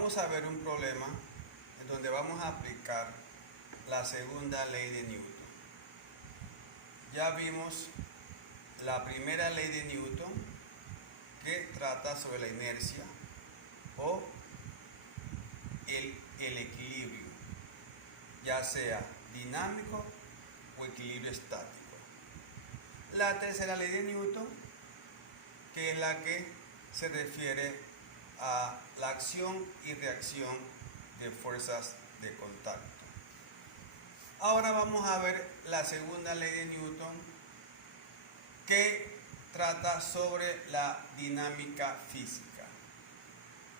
vamos a ver un problema en donde vamos a aplicar la segunda ley de Newton. Ya vimos la primera ley de Newton, que trata sobre la inercia o el equilibrio, ya sea dinámico o equilibrio estático. La tercera ley de Newton, que es la que se refiere a la acción y reacción de fuerzas de contacto. Ahora vamos a ver la segunda ley de Newton, que trata sobre la dinámica física.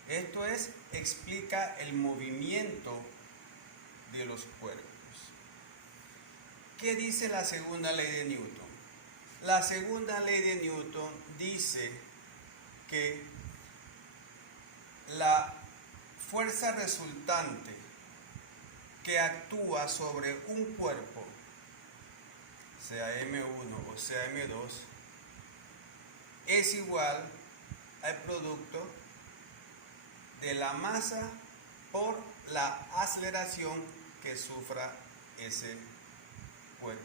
Esto es, explica el movimiento de los cuerpos. ¿Qué dice la segunda ley de Newton? La segunda ley de Newton dice que la fuerza resultante que actúa sobre un cuerpo, sea M1 o sea M2, es igual al producto de la masa por la aceleración que sufra ese cuerpo.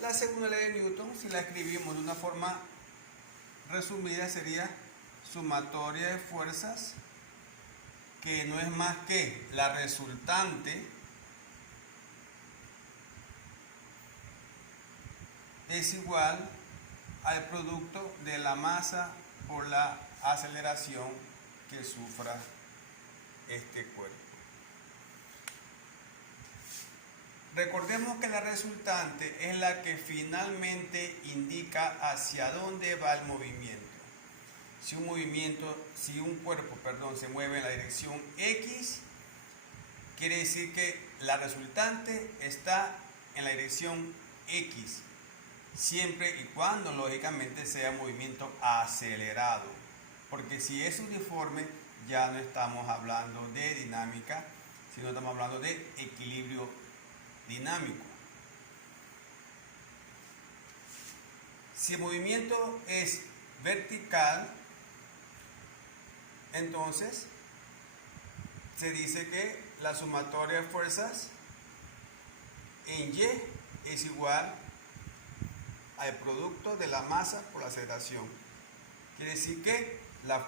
La segunda ley de Newton, si la escribimos de una forma resumida, sería sumatoria de fuerzas, que no es más que la resultante es igual al producto de la masa por la aceleración que sufra este cuerpo. Recordemos que la resultante es la que finalmente indica hacia dónde va el movimiento. Si un cuerpo se mueve en la dirección X, quiere decir que la resultante está en la dirección X, siempre y cuando lógicamente sea movimiento acelerado, porque si es uniforme ya no estamos hablando de dinámica, sino estamos hablando de equilibrio dinámico. Si el movimiento es vertical, entonces se dice que la sumatoria de fuerzas en Y es igual al producto de la masa por la aceleración. Quiere decir que la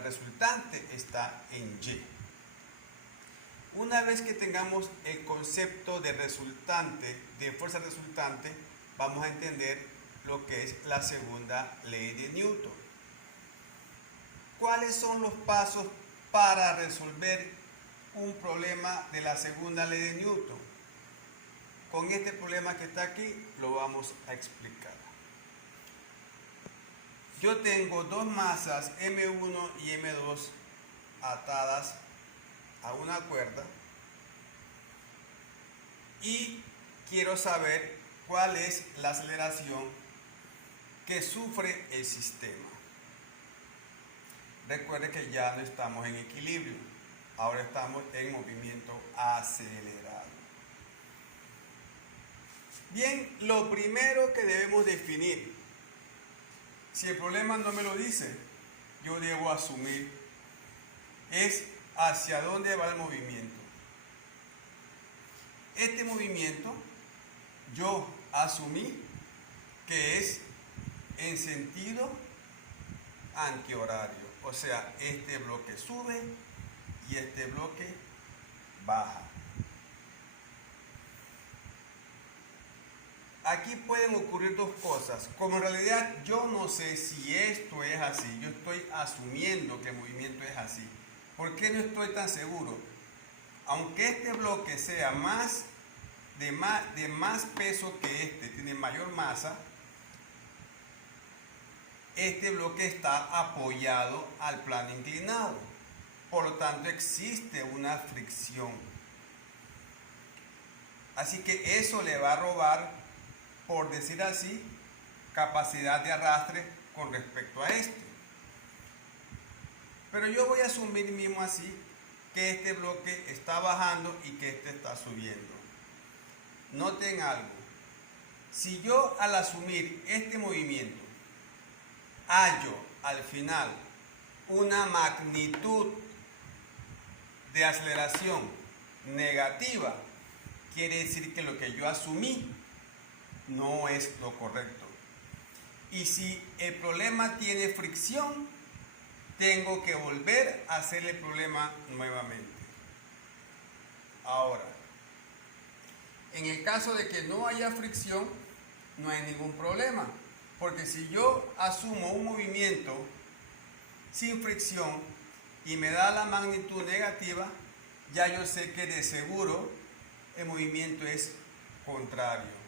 resultante está en Y. Una vez que tengamos el concepto de resultante, de fuerza resultante, vamos a entender lo que es la segunda ley de Newton. ¿Cuáles son los pasos para resolver un problema de la segunda ley de Newton? Con este problema que está aquí lo vamos a explicar. Yo tengo dos masas M1 y M2 atadas a una cuerda y quiero saber cuál es la aceleración que sufre el sistema. Recuerde que ya no estamos en equilibrio, ahora estamos en movimiento acelerado. Bien, lo primero que debemos definir, si el problema no me lo dice, yo debo asumir, es hacia dónde va el movimiento. Este movimiento yo asumí que es en sentido antihorario. O sea, este bloque sube y este bloque baja. Aquí pueden ocurrir dos cosas. Como en realidad yo no sé si esto es así, yo estoy asumiendo que el movimiento es así. ¿Por qué no estoy tan seguro? Aunque este bloque sea de más peso que este, tiene mayor masa, este bloque está apoyado al plano inclinado, por lo tanto existe una fricción. Así que eso le va a robar, por decir así, capacidad de arrastre con respecto a este. Pero yo voy a asumir mismo así que este bloque está bajando y que este está subiendo. Noten algo. Si yo al asumir este movimiento hallo al final una magnitud de aceleración negativa, quiere decir que lo que yo asumí no es lo correcto. Y si el problema tiene fricción, tengo que volver a hacer el problema nuevamente. Ahora, en el caso de que no haya fricción, no hay ningún problema, porque si yo asumo un movimiento sin fricción y me da la magnitud negativa, ya yo sé que de seguro el movimiento es contrario.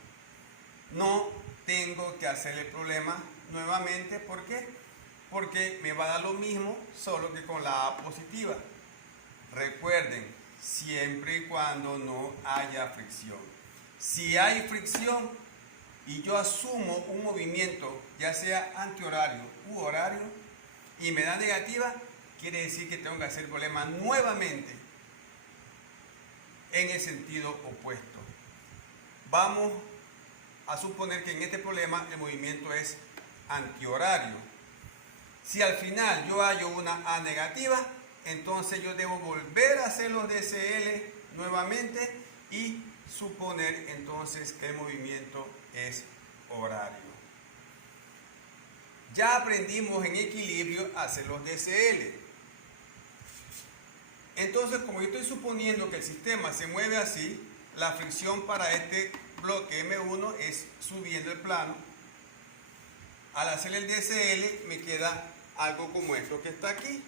No tengo que hacer el problema nuevamente. ¿Por qué? Porque me va a dar lo mismo, solo que con la A positiva. Recuerden, siempre y cuando no haya fricción. Si hay fricción y yo asumo un movimiento, ya sea antihorario u horario, y me da negativa, quiere decir que tengo que hacer el problema nuevamente en el sentido opuesto. Vamos a suponer que en este problema el movimiento es antihorario. Si al final yo hallo una A negativa, entonces yo debo volver a hacer los DCL nuevamente y suponer entonces que el movimiento es horario. Ya aprendimos en equilibrio a hacer los DCL. Entonces, como yo estoy suponiendo que el sistema se mueve así, la fricción para este bloque M1 es subiendo el plano. Al hacer el DCL me queda algo como esto que está aquí.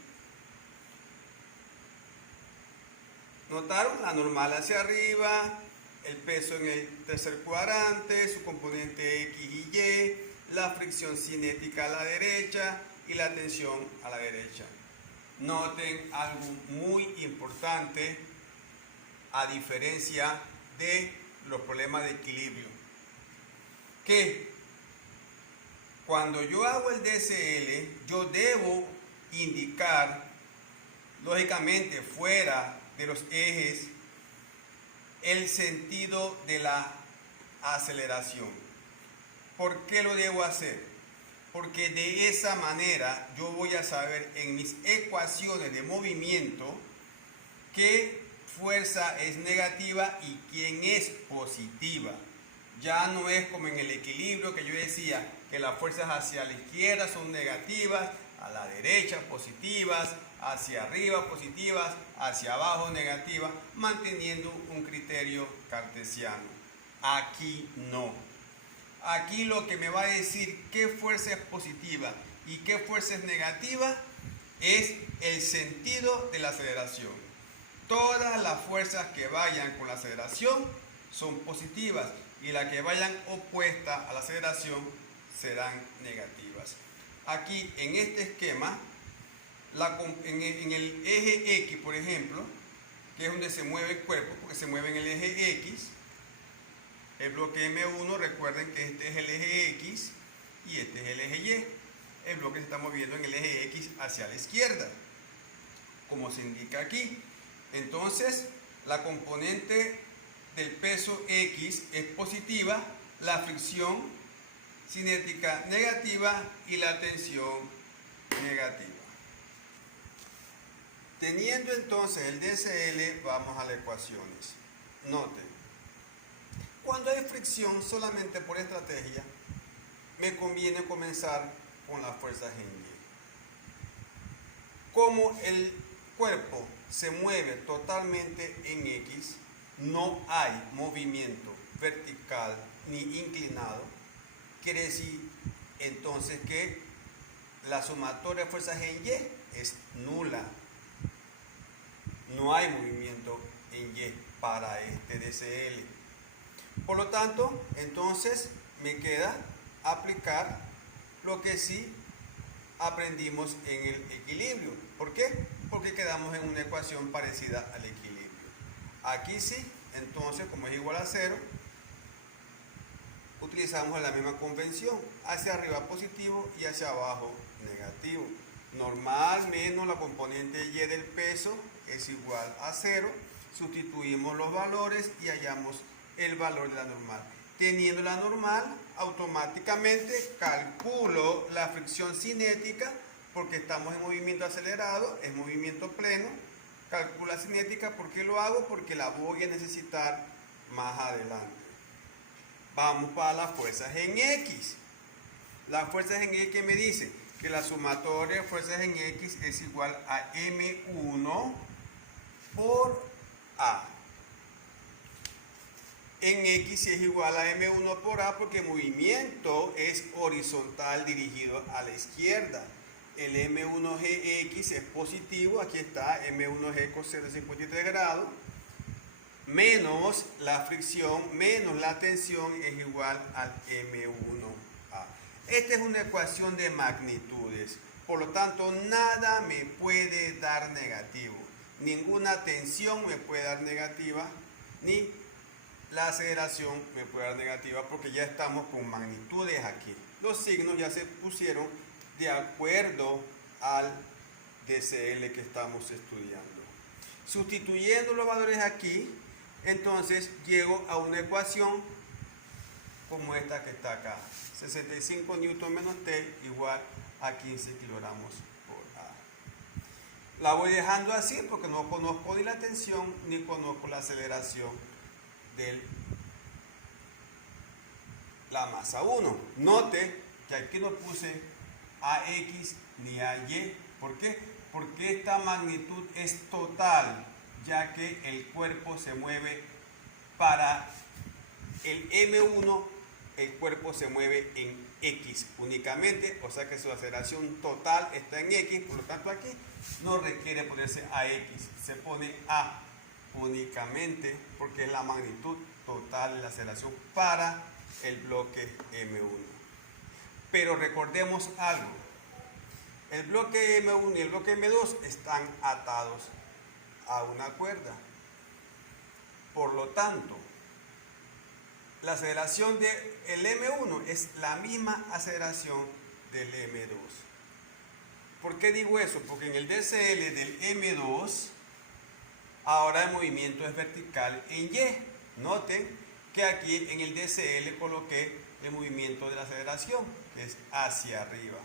¿Notaron? La normal hacia arriba, el peso en el tercer cuadrante, su componente X y Y, la fricción cinética a la derecha y la tensión a la derecha. Noten algo muy importante a diferencia de los problemas de equilibrio, que cuando yo hago el DCL, yo debo indicar, lógicamente fuera de los ejes, el sentido de la aceleración. ¿Por qué lo debo hacer? Porque de esa manera yo voy a saber en mis ecuaciones de movimiento qué fuerza es negativa y quién es positiva. Ya no es como en el equilibrio que yo decía que las fuerzas hacia la izquierda son negativas, a la derecha positivas, hacia arriba positivas, hacia abajo negativas, manteniendo un criterio cartesiano. Aquí no. Aquí lo que me va a decir qué fuerza es positiva y qué fuerza es negativa es el sentido de la aceleración. Todas las fuerzas que vayan con la aceleración son positivas y las que vayan opuestas a la aceleración serán negativas. Aquí en este esquema, en el eje X, por ejemplo, que es donde se mueve el cuerpo, porque se mueve en el eje X, el bloque M1, recuerden que este es el eje X y este es el eje Y. El bloque se está moviendo en el eje X hacia la izquierda, como se indica aquí. Entonces, la componente del peso X es positiva, la fricción cinética negativa y la tensión negativa. Teniendo entonces el DCL, vamos a las ecuaciones. Noten, cuando hay fricción, solamente por estrategia, me conviene comenzar con las fuerzas en Y. Como el cuerpo se mueve totalmente en X, no hay movimiento vertical ni inclinado, quiere decir entonces que la sumatoria de fuerzas en Y es nula. No hay movimiento en Y para este DCL. Por lo tanto, entonces me queda aplicar lo que sí aprendimos en el equilibrio. ¿Por qué? Porque quedamos en una ecuación parecida al equilibrio. Aquí sí, entonces, como es igual a 0, utilizamos la misma convención, hacia arriba positivo y hacia abajo negativo. Normal menos la componente Y del peso es igual a 0, sustituimos los valores y hallamos el valor de la normal. Teniendo la normal, automáticamente calculo la fricción cinética porque estamos en movimiento acelerado, es movimiento pleno. Calcula cinética, ¿por qué lo hago? Porque la voy a necesitar más adelante. Vamos para las fuerzas en X. Las fuerzas en X me dicen que la sumatoria de fuerzas en X es igual a M1 por A. En X es igual a M1 por A porque el movimiento es horizontal dirigido a la izquierda. El M1GX es positivo, aquí está M1G coseno de 53 grados, menos la fricción, menos la tensión es igual al M1A. Esta es una ecuación de magnitudes, por lo tanto nada me puede dar negativo. Ninguna tensión me puede dar negativa, ni la aceleración me puede dar negativa porque ya estamos con magnitudes aquí. Los signos ya se pusieron de acuerdo al DCL que estamos estudiando. Sustituyendo los valores aquí, entonces llego a una ecuación como esta que está acá. 65 newton menos T igual a 15 kilogramos por A. La voy dejando así porque no conozco ni la tensión ni conozco la aceleración de la masa 1. Note que aquí no puse AX ni AY. ¿Por qué? Porque esta magnitud es total, ya que el cuerpo se mueve para el M1, el cuerpo se mueve en X únicamente, o sea que su aceleración total está en X, por lo tanto aquí no requiere ponerse AX, se pone A únicamente porque es la magnitud total de la aceleración para el bloque M1. Pero recordemos algo, el bloque M1 y el bloque M2 están atados a una cuerda. Por lo tanto, la aceleración del M1 es la misma aceleración del M2. ¿Por qué digo eso? Porque en el DCL del M2, ahora el movimiento es vertical en Y. Noten que aquí en el DCL coloqué el movimiento de la aceleración, que es hacia arriba.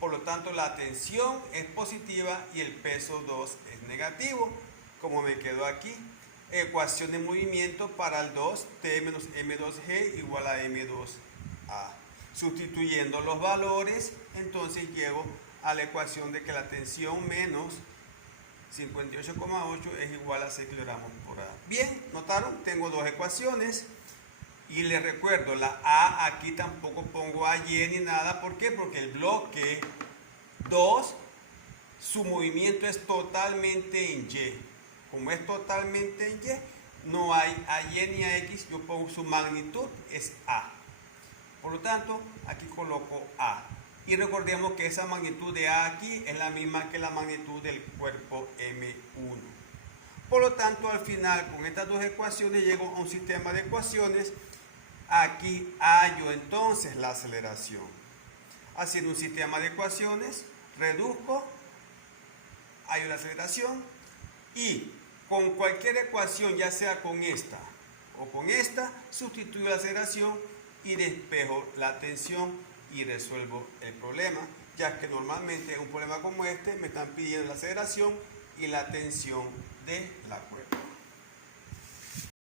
Por lo tanto, la tensión es positiva y el peso 2 es negativo, como me quedó aquí. Ecuación de movimiento para el 2, T menos M2G igual a M2A. Sustituyendo los valores, entonces llego a la ecuación de que la tensión menos 58,8 es igual a 6 kilogramos por A. Bien, ¿notaron? Tengo dos ecuaciones. Y les recuerdo, la A aquí tampoco pongo AY ni nada. ¿Por qué? Porque el bloque 2, su movimiento es totalmente en Y. Como es totalmente en Y, no hay AY ni AX, yo pongo su magnitud, es A. Por lo tanto, aquí coloco A. Y recordemos que esa magnitud de A aquí es la misma que la magnitud del cuerpo M1. Por lo tanto, al final, con estas dos ecuaciones, llego a un sistema de ecuaciones. Aquí hallo entonces la aceleración. Haciendo un sistema de ecuaciones, reduzco, hallo la aceleración y con cualquier ecuación, ya sea con esta o con esta, sustituyo la aceleración y despejo la tensión y resuelvo el problema, ya que normalmente en un problema como este me están pidiendo la aceleración y la tensión de la cuerda.